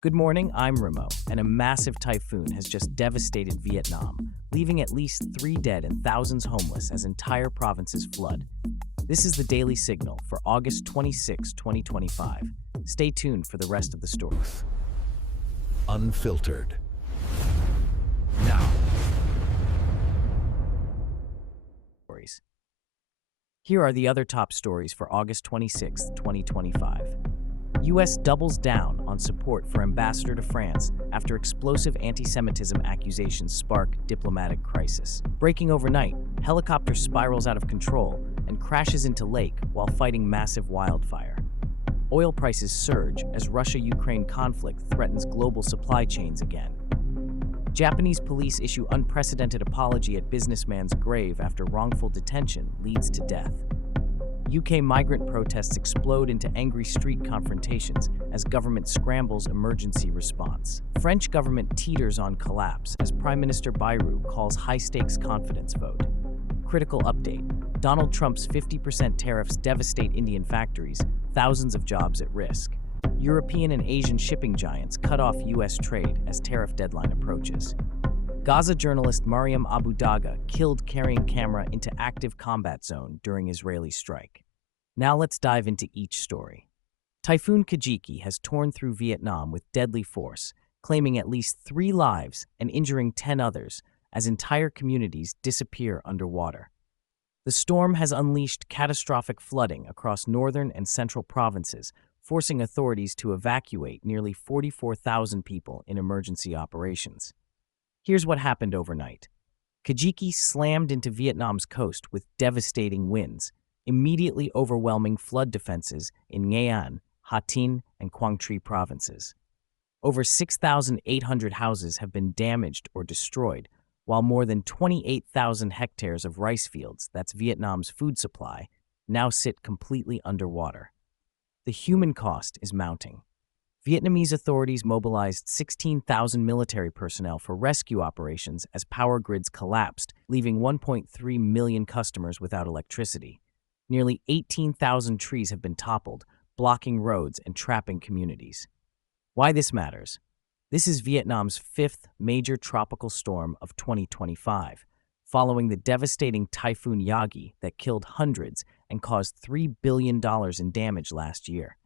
Good morning, I'm Remo, and a massive typhoon has just devastated Vietnam, leaving at least 3 dead and thousands homeless as entire provinces flood. This is the Daily Signal for August 26, 2025. Stay tuned for the rest of the story. Unfiltered. Now, Here are the other top stories for August 26, 2025. U.S. doubles down on support for ambassador to France after explosive anti-Semitism accusations spark diplomatic crisis. Breaking overnight, helicopter spirals out of control and crashes into lake while fighting massive wildfire. Oil prices surge as Russia-Ukraine conflict threatens global supply chains again. Japanese police issue unprecedented apology at businessman's grave after wrongful detention leads to death. UK migrant protests explode into angry street confrontations as government scrambles emergency response. French government teeters on collapse as Prime Minister Bayrou calls high-stakes confidence vote. Critical update: Donald Trump's 50% tariffs devastate Indian factories, thousands of jobs at risk. European and Asian shipping giants cut off U.S. trade as tariff deadline approaches. Gaza journalist Mariam Abu Daga killed carrying camera into active combat zone during Israeli strike. Now let's dive into each story. Typhoon Kajiki has torn through Vietnam with deadly force, claiming at least 3 lives and injuring 10 others as entire communities disappear underwater. The storm has unleashed catastrophic flooding across northern and central provinces, forcing authorities to evacuate nearly 44,000 people in emergency operations. Here's what happened overnight. Kajiki slammed into Vietnam's coast with devastating winds, immediately overwhelming flood defenses in Nghệ An, Hà Tĩnh, and Quang Tri provinces. Over 6,800 houses have been damaged or destroyed, while more than 28,000 hectares of rice fields, that's Vietnam's food supply, now sit completely underwater. The human cost is mounting. Vietnamese authorities mobilized 16,000 military personnel for rescue operations as power grids collapsed, leaving 1.3 million customers without electricity. Nearly 18,000 trees have been toppled, blocking roads and trapping communities. Why this matters? This is Vietnam's 5th major tropical storm of 2025, following the devastating Typhoon Yagi that killed hundreds and caused $3 billion in damage last year.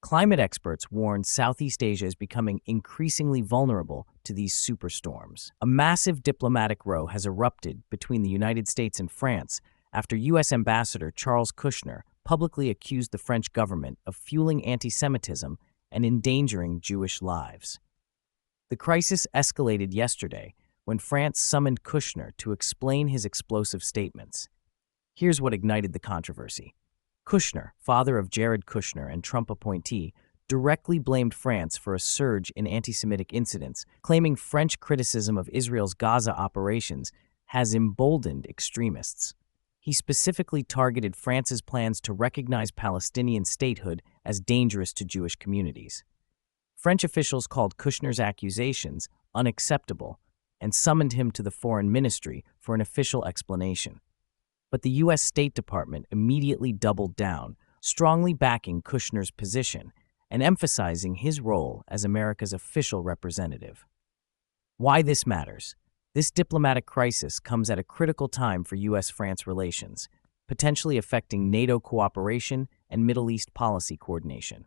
Climate experts warn Southeast Asia is becoming increasingly vulnerable to these superstorms. A massive diplomatic row has erupted between the United States and France after U.S. Ambassador Charles Kushner publicly accused the French government of fueling anti-Semitism and endangering Jewish lives. The crisis escalated yesterday when France summoned Kushner to explain his explosive statements. Here's what ignited the controversy. Kushner, father of Jared Kushner and Trump appointee, directly blamed France for a surge in anti-Semitic incidents, claiming French criticism of Israel's Gaza operations has emboldened extremists. He specifically targeted France's plans to recognize Palestinian statehood as dangerous to Jewish communities. French officials called Kushner's accusations unacceptable and summoned him to the foreign ministry for an official explanation. But the U.S. State Department immediately doubled down, strongly backing Kushner's position and emphasizing his role as America's official representative. Why this matters? This diplomatic crisis comes at a critical time for U.S.-France relations, potentially affecting NATO cooperation and Middle East policy coordination.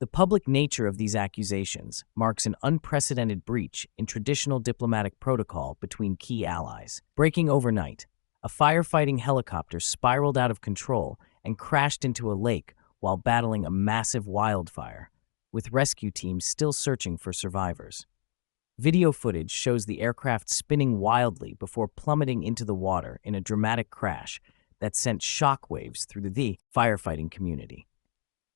The public nature of these accusations marks an unprecedented breach in traditional diplomatic protocol between key allies. Breaking overnight, a firefighting helicopter spiraled out of control and crashed into a lake while battling a massive wildfire, with rescue teams still searching for survivors. Video footage shows the aircraft spinning wildly before plummeting into the water in a dramatic crash that sent shockwaves through the firefighting community.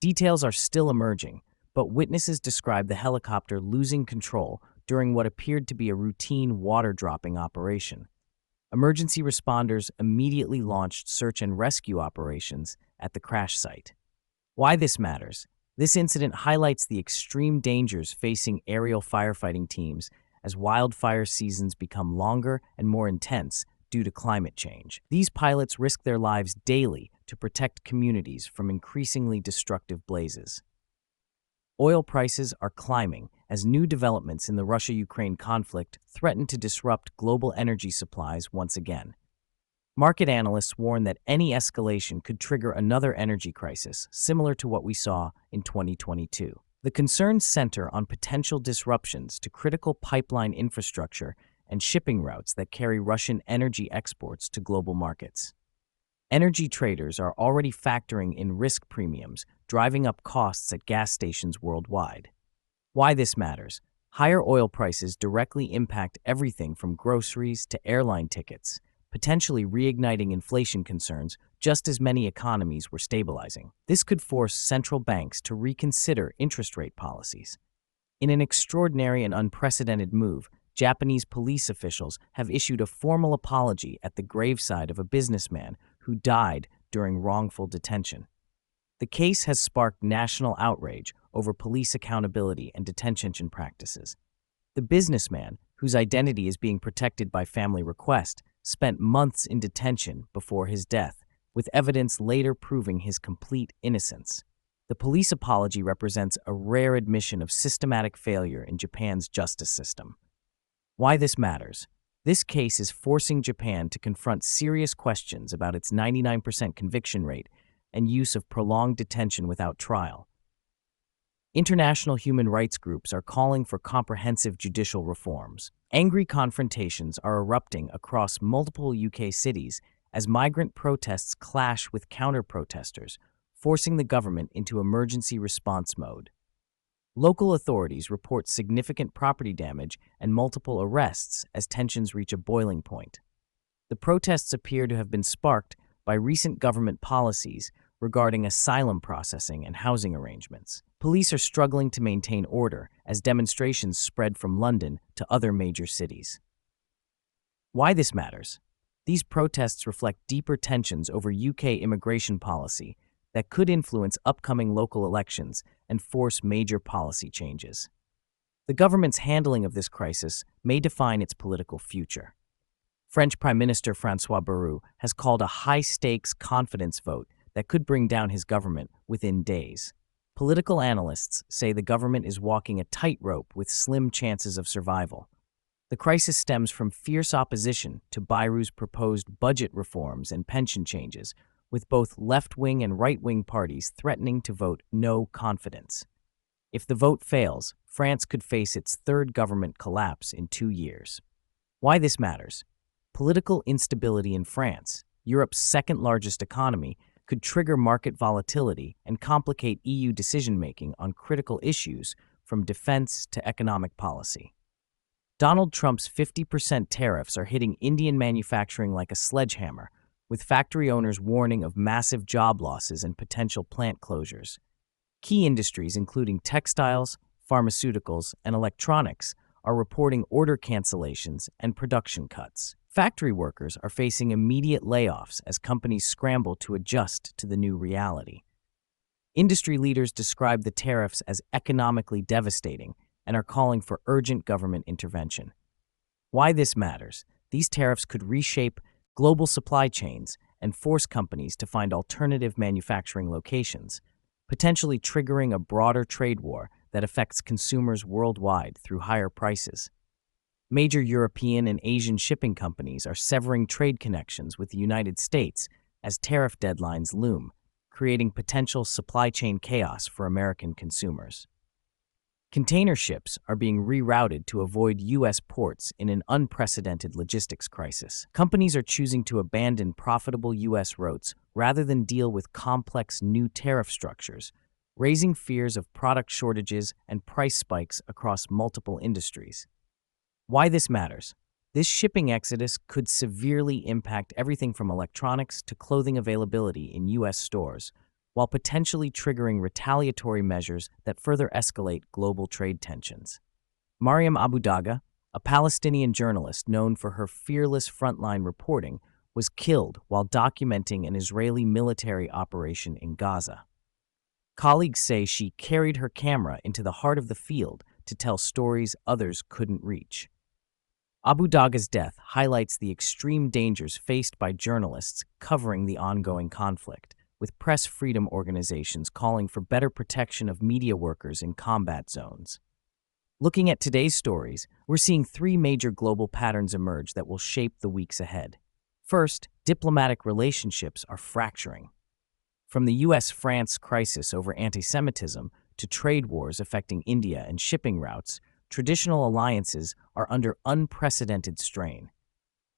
Details are still emerging, but witnesses describe the helicopter losing control during what appeared to be a routine water-dropping operation. Emergency responders immediately launched search and rescue operations at the crash site. Why this matters? This incident highlights the extreme dangers facing aerial firefighting teams as wildfire seasons become longer and more intense due to climate change. These pilots risk their lives daily to protect communities from increasingly destructive blazes. Oil prices are climbing as new developments in the Russia-Ukraine conflict threaten to disrupt global energy supplies once again. Market analysts warn that any escalation could trigger another energy crisis, similar to what we saw in 2022. The concerns center on potential disruptions to critical pipeline infrastructure and shipping routes that carry Russian energy exports to global markets. Energy traders are already factoring in risk premiums, driving up costs at gas stations worldwide. Why this matters: higher oil prices directly impact everything from groceries to airline tickets, potentially reigniting inflation concerns just as many economies were stabilizing. This could force central banks to reconsider interest rate policies. In an extraordinary and unprecedented move, Japanese police officials have issued a formal apology at the graveside of a businessman who died during wrongful detention. The case has sparked national outrage over police accountability and detention practices. The businessman, whose identity is being protected by family request, spent months in detention before his death, with evidence later proving his complete innocence. The police apology represents a rare admission of systematic failure in Japan's justice system. Why this matters: this case is forcing Japan to confront serious questions about its 99% conviction rate and use of prolonged detention without trial. International human rights groups are calling for comprehensive judicial reforms. Angry confrontations are erupting across multiple UK cities as migrant protests clash with counter-protesters, forcing the government into emergency response mode. Local authorities report significant property damage and multiple arrests as tensions reach a boiling point. The protests appear to have been sparked by recent government policies regarding asylum processing and housing arrangements. Police are struggling to maintain order as demonstrations spread from London to other major cities. Why this matters: these protests reflect deeper tensions over UK immigration policy that could influence upcoming local elections and force major policy changes. The government's handling of this crisis may define its political future. French Prime Minister François Bayrou has called a high-stakes confidence vote that could bring down his government within days. Political analysts say the government is walking a tightrope with slim chances of survival. The crisis stems from fierce opposition to Bayrou's proposed budget reforms and pension changes, with both left-wing and right-wing parties threatening to vote no confidence. If the vote fails, France could face its third government collapse in 2 years. Why this matters: political instability in France, Europe's second-largest economy, could trigger market volatility and complicate EU decision-making on critical issues from defense to economic policy. Donald Trump's 50% tariffs are hitting Indian manufacturing like a sledgehammer, with factory owners warning of massive job losses and potential plant closures. Key industries, including textiles, pharmaceuticals, and electronics, are reporting order cancellations and production cuts. Factory workers are facing immediate layoffs as companies scramble to adjust to the new reality. Industry leaders describe the tariffs as economically devastating and are calling for urgent government intervention. Why this matters: these tariffs could reshape global supply chains and force companies to find alternative manufacturing locations, potentially triggering a broader trade war that affects consumers worldwide through higher prices. Major European and Asian shipping companies are severing trade connections with the United States as tariff deadlines loom, creating potential supply chain chaos for American consumers. Container ships are being rerouted to avoid U.S. ports in an unprecedented logistics crisis. Companies are choosing to abandon profitable U.S. routes rather than deal with complex new tariff structures, raising fears of product shortages and price spikes across multiple industries. Why this matters: this shipping exodus could severely impact everything from electronics to clothing availability in U.S. stores, while potentially triggering retaliatory measures that further escalate global trade tensions. Mariam Abu Daga, a Palestinian journalist known for her fearless frontline reporting, was killed while documenting an Israeli military operation in Gaza. Colleagues say she carried her camera into the heart of the field to tell stories others couldn't reach. Abu Daga's death highlights the extreme dangers faced by journalists covering the ongoing conflict. with press freedom organizations calling for better protection of media workers in combat zones. Looking at today's stories, we're seeing three major global patterns emerge that will shape the weeks ahead. First, diplomatic relationships are fracturing. From the US-France crisis over anti-Semitism to trade wars affecting India and shipping routes, traditional alliances are under unprecedented strain.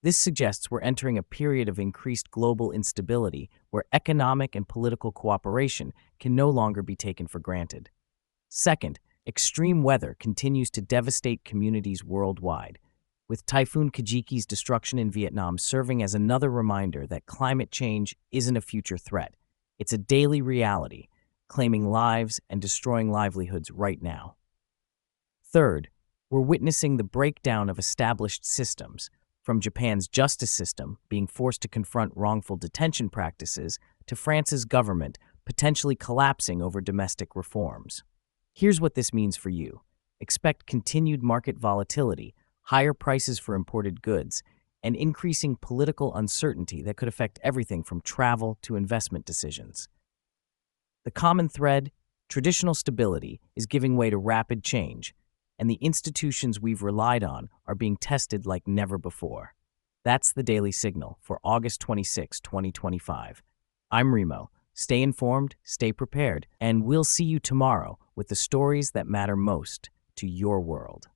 This suggests we're entering a period of increased global instability where economic and political cooperation can no longer be taken for granted. Second, extreme weather continues to devastate communities worldwide, with Typhoon Kajiki's destruction in Vietnam serving as another reminder that climate change isn't a future threat. It's a daily reality, claiming lives and destroying livelihoods right now. Third, we're witnessing the breakdown of established systems, from Japan's justice system being forced to confront wrongful detention practices to France's government potentially collapsing over domestic reforms. Here's what this means for you. Expect continued market volatility, higher prices for imported goods, and increasing political uncertainty that could affect everything from travel to investment decisions. The common thread, traditional stability, is giving way to rapid change, and the institutions we've relied on are being tested like never before. That's the Daily Signal for August 26, 2025. I'm Remo. Stay informed, stay prepared, and we'll see you tomorrow with the stories that matter most to your world.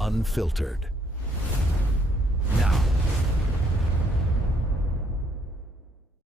Unfiltered. Now.